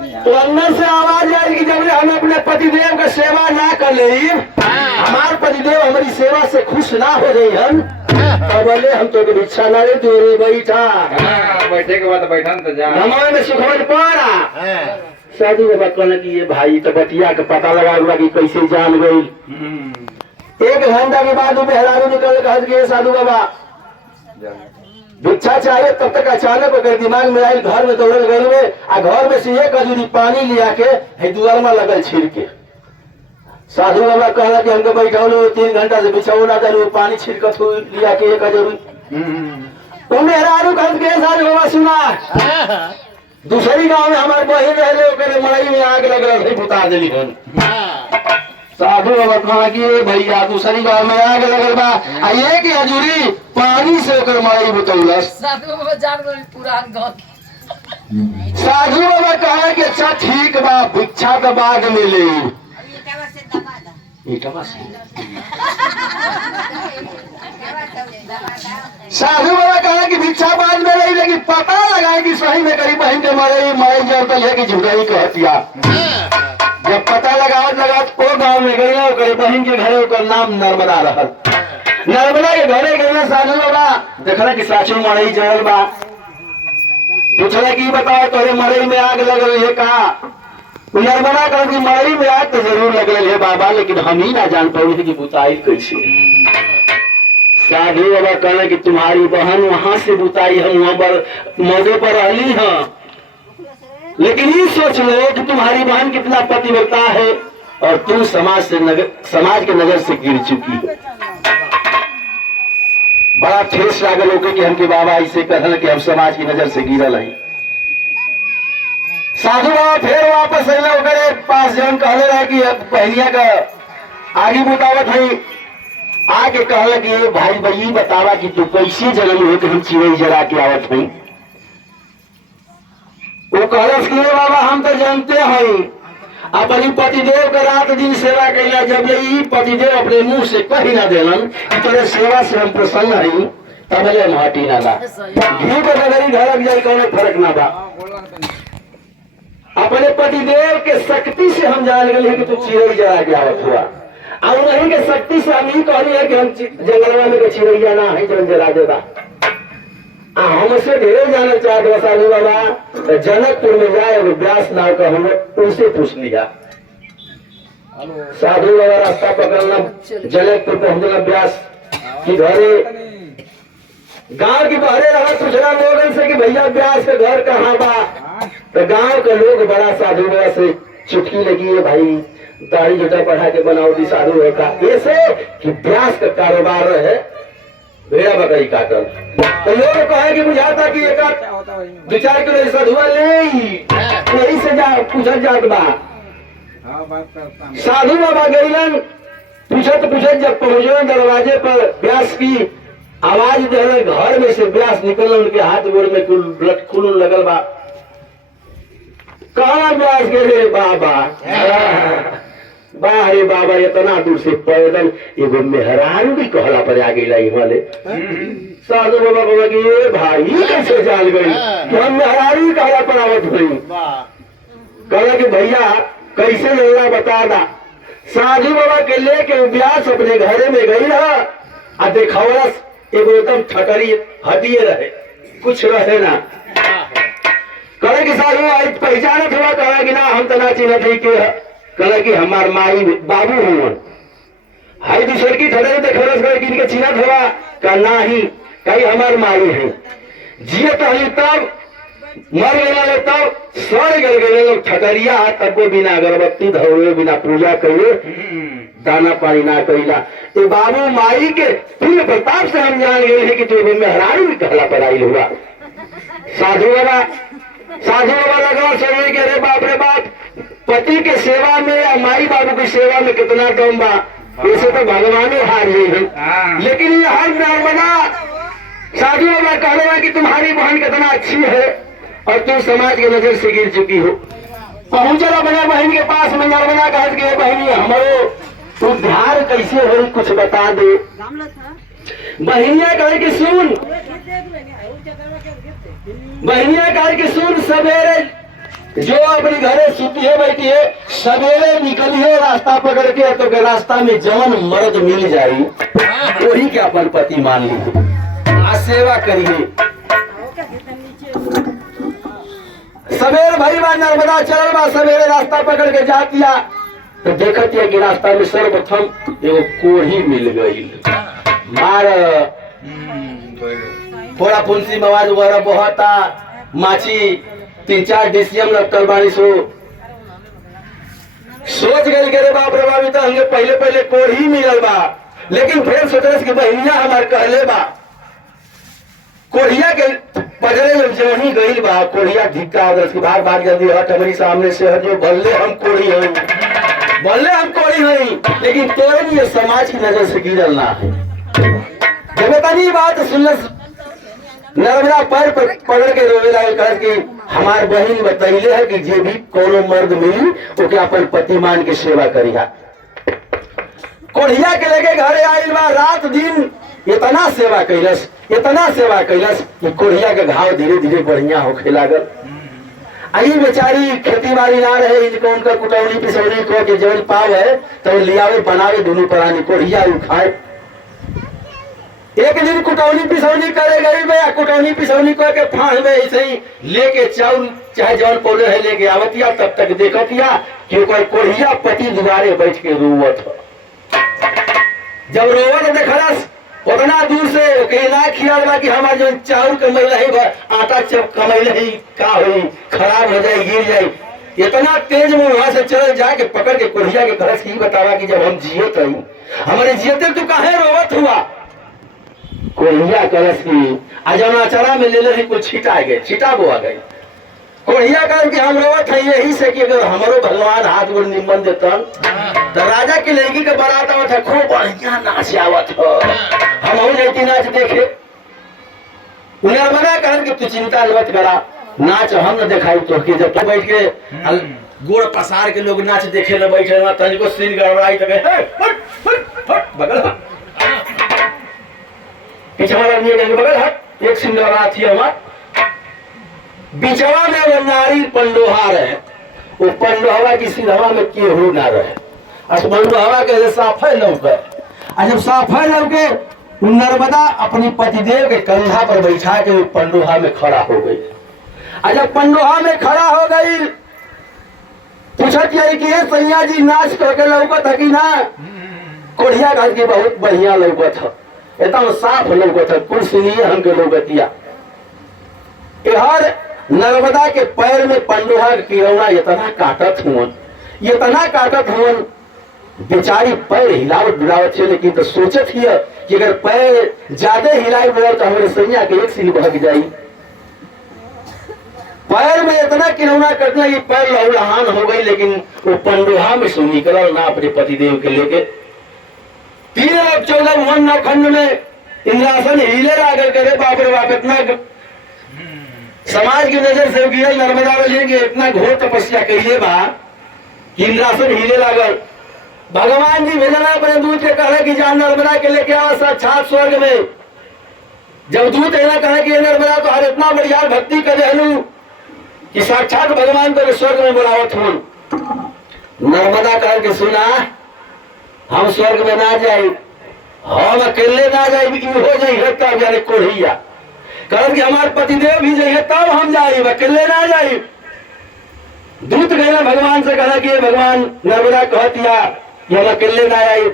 तो अंदर से आवाज आई कि जब हम अपने पतिदेव का सेवा ना कर ले, हमारे पतिदेव हमारी सेवा से खुश ना हो रही हम, तो बोले हम तो भिक्षा ना ले, तू बैठा बैठे के बाद बैठा तो जा हमारे में सुखमन पड़ा। साधु बाबा कहने की ये भाई तो बतिया का पता लगा हुआ कि कैसे जान गई। एक घंटा के बाद बेहरारू निकल कह दिए साधु बाबा भिक्षा चाहिए, तब तक अचानक अगर दिमाग में आई घर में दौड़ल गई में आ घर में से एक अजूरी पानी लिया के दुआर में लगल छिड़के। साधु बाबा कहला कि हमको बैठा 3 घंटा से बिछाओ ना चलो पानी छिड़कत हो लिया के एक अजूरी मेहरारू कह के साधु बाबा सुना दूसरी गांव में हमारे बहन रहे मड़ई में आग लग रहा बुता दिली। साधु बाबा कहला कि भैया दूसरी गांव में आग लगल बा आ ये की हजूरी पानी से ओकर मड़ई बुतौलस। साधु बाबा जान गए पुरान गांव। साधु बाबा कहला कि अच्छा ठीक बा भिक्षा तो बाद में ले। साधु बाबा कहला कि भिक्षा बाद में ले, लेकिन पता लगाए कि सही में करीब बहन के मड़ई जलतल है कि झुकाई कहतिया। जब पता लगावत वो गांव में गई ना बहन के घरे ओकर नाम नर्मदा रहल। नर्मदा के घरे गई साधु बाबा देखला कि साचू मड़ई जल बा। पूछला कि बताओ तोरे मड़ई में आग लगल है का? नर्मदा कहा कि मड़ई में आग तो जरूर लगल है बाबा, लेकिन हम ही ना जान पाई कि बुताई कैसे। साधु बाबा कहना कि तुम्हारी बहन वहां से बुताई हम वहां पर मौके पर रहली है, लेकिन ये सोच लो कि तुम्हारी बहन कितना पतिव्रता है और तुम समाज के नजर से गिर चुकी हो। बड़ा ठेस लागल होके कि हमके बाबा ऐसे कहल कि हम समाज की नजर से गिरल है। साधु बाबा फिर वापस अला ओकरे पास जन कहले रहा कि पहलिया का आगे बतावत है आके कहला कि भाई भाई बतावा कि तू कैसे जन्म हो कि हम चिड़ई जला के आवत हई। वो कहलस कि बाबा हम तो जानते हैं अपनी पतिदेव का रात दिन सेवा कैला, जब ले पतिदेव अपने मुंह से कही ना देलन कि तेरे सेवा से हम प्रसन्न हई, तब ले माटी ना ला घी को नगरी ढलक जाए कौन फर्क ना बा। अपने पतिदेव के शक्ति से हम जान गए कि तू चिड़ई जला के आवत हुआ, और उन्हीं के शक्ति से हम ही कहली है कि हम जंगलवा में चिड़ैया ना है जन जला देगा। हमसे ढेर जाना चाहते साधु बाबा जनकपुर में जाए व्यास नाव का हमने उनसे पूछ लिया। साधु बाबा रास्ता पकड़ना जनकपुर पहुंचना व्यास की घरे गांव की बहरे रहा पूछना लोगों से कि भैया व्यास का घर कहाँ बा। तो गांव के लोग बड़ा साधु बाबा से चुटकी लगी है भाई दाढ़ी जटा पढ़ा के बनाओ दी साधु है का ऐसे कि व्यास का कारोबार है भेड़ा बकरी काटल। तो लोग कहे कि बुझाता कि एक 2-4 किलो ऐसा धुआ ले यही से जा पूछत जात बा। साधु बाबा गईलन पूछत जब पहुंचे दरवाजे पर व्यास की आवाज दे घर में से व्यास निकल उनके हाथ गोड़ में ब्लड खून लगल बा। कहा व्यास के रे बाबा बाहरे बाबा इतना दूर से पैदल एगो मेहरारू भी कहला पर आ गई वाले। साधु बाबा बोला कि ये भाई कैसे जान गई कि हम मेहरारू ही कहला पर आवत हुई। कहला कि भैया कैसे जल्ला बता दा। साधु बाबा के लेके व्यास अपने घरे में गई रहा देखवरस एगो एकदम ठकरी हटिए रहे कुछ रहे ना। कहला कि साधु आज पहचानत हुआ। कहला कि ना हम तो ना चिन्हत ही के कहला कि हमार माई बाबू हुआ हाई दूसर की ठगरे देखरस गए इनके चिन्हत हुआ का ना ही कहीं हमार माई है जिये तो ही तब मर गए तब स्वर्ग गए लोग ठकरिया तब वो बिना अगरबत्ती धोए बिना पूजा करे दाना पानी ना करीला। तो बाबू माई के पूरे प्रताप से हम जान गए हैं कि तू मेहरारू भी कहला पर आई हुआ। साधु बाबा लगा सही के रे बाप पति के सेवा में या माई बाबू की सेवा में कितना दम बा। वैसे तो भगवान हार गई है, लेकिन ये हर नर्मदा साधु बाबा कहना कि तुम्हारी बहन कितना अच्छी है और तुम समाज की नजर से गिर चुकी हो। पहुंचला बना बहन के पास में नर्मदा कह के बहनी हमारो उद्धार कैसे हो कुछ बता दे। बहनिया कहे कि सुन बहनिया कहे कि सुन सवेरे जो अपनी घरे सुतिए बैठिए सवेरे निकलिए रास्ता पकड़ के तो के रास्ता में जवन मर्द मिल जाई वही के अपन पति मान लीजिए आ सेवा करिए। सवेर भाई बा नर्मदा चल बा सवेरे रास्ता पकड़ के जातिया तो देखत कि रास्ता में सर्वप्रथम एगो कोढ़ी मिल गई मार थोड़ा फुंसी मवाज वगैरह बहता माछी 3-4 डिसियम रखल बाड़ी सोच गई के रे बाप रे बाप तो हमने पहले कोढ़ी मिलल बा लेकिन फिर सोचलस कि बहनिया हमार कहले बा कोढ़िया के पजरे जब जवनी गईल बा कोढ़िया धिक्का उधर के भाग जल्दी हट हमारी सामने से हट जो बल्ले हम कोढ़ी हई लेकिन तोरे लिए समाज की नजर से गिरल ना है। जब तनी बात सुनलस नर्मदा पैर पकड़ के रोवे लागल कह कि हमार बहन बतैले है कि जे भी कोनो मर्द मिली ओके अपन पति मान के सेवा करिहा। कोढ़िया के लेके घरे आइल बा रात दिन इतना सेवा कैलस कि कोढ़िया के घाव धीरे धीरे बढ़िया होखे लागल। आई बेचारी खेती बाड़ी ना रहे इनको उनका कुटौनी पिसौनी को के जवन पाव है तो लियावे बनावे दोनों प्राणी कोढ़िया खाए। एक दिन कुटौनी पिसौनी करे गई भैया कुटौनी पिसौनी को के फांस में ऐसे ही लेके चाउल चाहे जवन पौले है लेके आवतिया तब तक देखतिया कि ओकर कोढ़िया पति दुआरे बैठ के रोवत। जब रोवत देखलस उतना दूर से ना खियाल बा कि हमार जो चाउर कमैला है आटा चप कमैला है का हुई खराब हो जाए गिर जाए इतना तेज में वहां से चल जाके पकड़ के कोढ़िया के खरस की बतावा कि जब हम जियत हई हमारे जियते तू काहे रोवत हुआ। कोढ़िया कलश की अजनाचरा में ले ले कुछ छिटा बोआ गई। कोढ़िया कह कि हम रोवत है यही से कि अगर हमारो भगवान हाथ गोड़ निमन देतन तो राजा की लड़की के बारात आवत है खूब बढ़िया नाच आवत हो हम हो जाती नाच देखे। नर्मदा कहन कि तू चिंता मत करा नाच हम न दिखाई तो कि जब बैठ के गोड़ पसार के लोग नाच देखे न बैठे ना तनिको सीन गड़बड़ाई तो हट बगल पीछे बगल हट एक सीन गड़बड़ा थी हमार बिचवा में वो नारी पंडोहा रहे वो पंडोहवा की सिधवा में केहू ना रहे पंडोहवा के साफे लौके जब साफे लौके नर्मदा अपनी पतिदेव के कंधा पर बैठा के पंडोहा में खड़ा हो गई। जब पंडोहा में खड़ा हो गई पूछत यही कि सैया जी नाच करके लौकत है कि ना। कोढ़िया घाट के बहुत बढ़िया लौकत है एकदम साफ लौकत है कुर्सी लिए हमके लौकतिया। हर नर्मदा के पैर में पंडोहा के किरौना इतना काटत हुआ बेचारी पैर हिलावट डुलावत है लेकिन तो सोचत ही कि अगर पैर ज्यादा हिलाई डुलाव तो हमारे सैया के एक सील भाग जाई। पैर में इतना किरौना कटना कि पैर लहूलहान हो गई लेकिन वो पंडोहा में से निकल ना अपने पतिदेव के लेके 314 वन नौखंड में इंद्रासन हिले लागल करे बाप रे बाप इतना समाज की नजर से गिरल नर्मदा लेंगे इतना घोर तपस्या कहिए बा कि इंद्रासन हिले लागल। भगवान जी भेजना अपने दूत के कहे कि जान नर्मदा के लेके आवा साक्षात स्वर्ग में। जब दूत ऐसा कहे कि नर्मदा तो हर इतना बढ़िया भक्ति करे हलू कि साक्षात भगवान को स्वर्ग में बुलावत हूं। नर्मदा कह के सुना हम स्वर्ग में ना जाए हम अकेले ना जाए हो जाए तब यानी कोढ़िया कारण कि हमारे पतिदेव भी जाइए तब हम जाए अकेले ना जाए। दूत गए भगवान से कहा कि भगवान नर्मदा कहतिया कि हम अकेले ना आए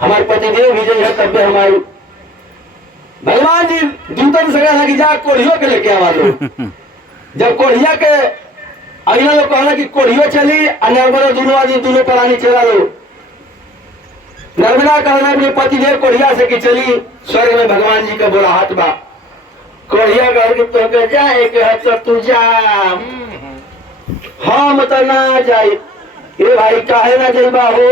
हमारे पतिदेव भी जाइए तब भी हम आए। भगवान जी दूतन से कहा कि जा कोढ़ियों के लेके आवा लो। जब कोढ़िया के अगला लोग कहना कि कोढ़ियो चली और नर्मदा दोनों आदमी दोनों प्राणी चला लो। नर्मदा कहना अपने पतिदेव कोढ़िया से कि चली स्वर्ग में भगवान जी का बोला हाथ बा। कोढ़िया कह के तो जाए तू जा हम तो ना जाए ये भाई काहे ना जाइबा हो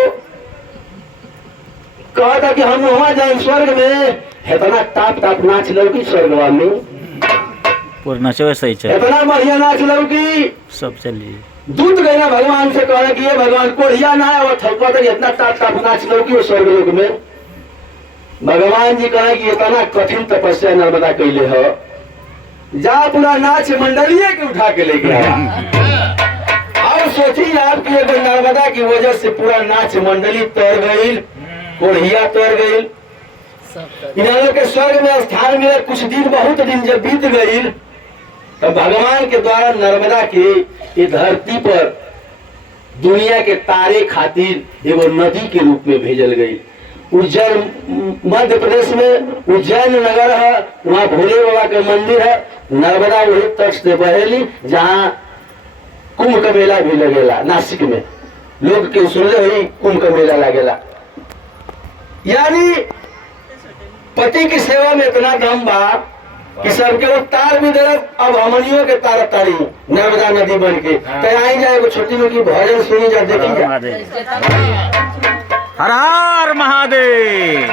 कहता कि हम वहां जाए स्वर्ग में इतना टाप टाप नाच लौकी स्वर्गवा में नचो सही चल इतना बढ़िया नाच लौकी सब चलिए। दूत गए ना भगवान से कहना कि ये भगवान कोढ़िया ना है वो थप्पा तक इतना टाप टाप नाच लौकी स्वर्ग लोक में। भगवान जी कहे कि इतना कठिन तपस्या नर्मदा कैले हो जा पूरा नाच मंडलिए के उठा के लेके आया। एगो नर्मदा की वजह से पूरा नाच मंडली तर गई, कोढ़िया तर गई। सब कर इन्होंने के स्वर्ग में स्थान मिला। कुछ दिन, बहुत दिन जब बीत गई, तब भगवान के द्वारा नर्मदा के ये धरती पर दुनिया के तारे खातिर एगो नदी के रूप में भेजल गई। उज्जैन, मध्य प्रदेश में उज्जैन नगर है, वहाँ भोले बाबा का मंदिर है। नर्मदा वही तट से बहेली जहाँ कुंभ का मेला भी लगेला। नासिक में लोग के सुनले ही कुंभ का मेला लगेला। यानी पति की सेवा में इतना दम बा कि सबके वो तार भी दे। अब हमनियों के तार तारी नर्मदा नदी बन के आई जाए। एगो छोटी मोटी भजन सुनी जा, देखी जा। हर हर महादेव।